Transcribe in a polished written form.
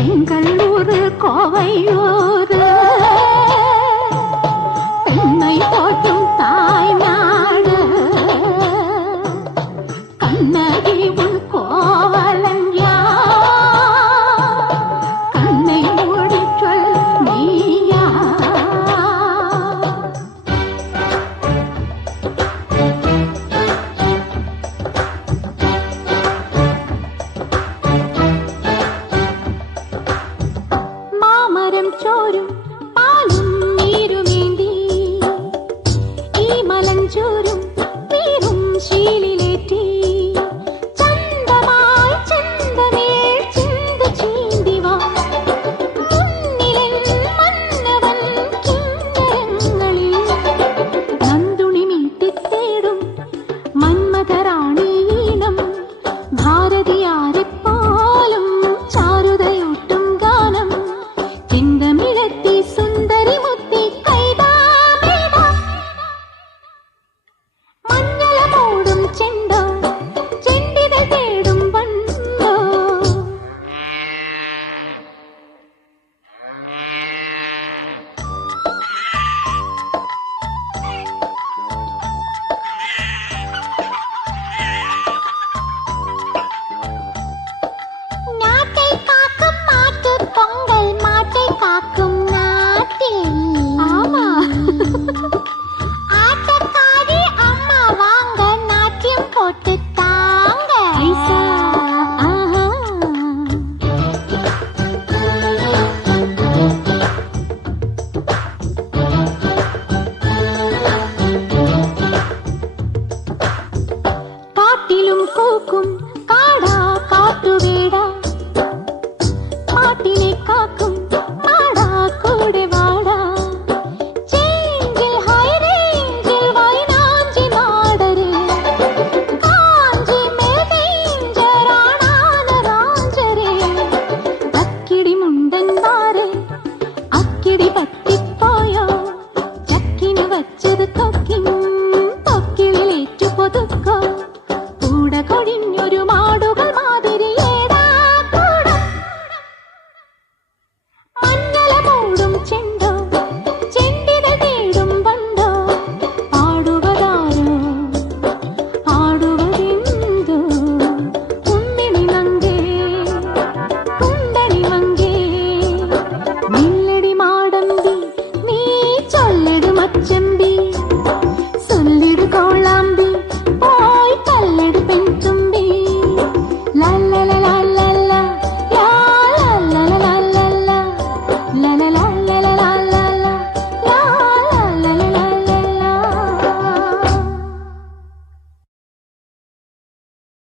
எங்கள் ஊரு கோவையூரு பெண்ணை போற்றும் தாய் நாடு கண்ணகி உன் கோவலன்யா கண்ணை மூடி சொல் நீயா മാമരം ചോരും പാലും നീരുമേന്തി ഈ മലഞ്ചോരും തീരും ശീലിലേറ്റി ചന്തമായി ചന്തമേൽ ചിന്ത ചീന്തിവാ മുന്നിലൻ മന്നവൻ കിന്നരങ്ങളിൽ നന്ദുണി മീട്ടിത്തേടും മന്മഥറാണീനം ഭാരതിയാരെപ്പോലും ചാരുതയൂട്ടും ഗാനം ചിന്തമിഴത്തി സുന്ദരി മുത്തി കൈതാമേതാ മഞ്ഞള മൂടും ചെണ്ടോ ചെണ്ടിതൾ തേടും വണ്ടോ நாட்டை காக்கும் மாட்டு பொங்கல் மாட்டை காக்கும் நாட்டில் ஆமா ஆட்டக்காரி அம்மா வாங்க நாட்டியம் போட்டு தாங்க ஐசா காட்டிலும் கூக்கும் காடா காட்டுவேடா மாட்டினை காக்கும் மாடா கூடை வாடா சேஞ்சில் ஹை ரேஞ்சில் வைனாஞ்சி நாடரு காஞ்சி மேதேஞ்சரானான ராஞ்சரே அக்கிடி முண்டன் வாரே அக்கிடி பத்தி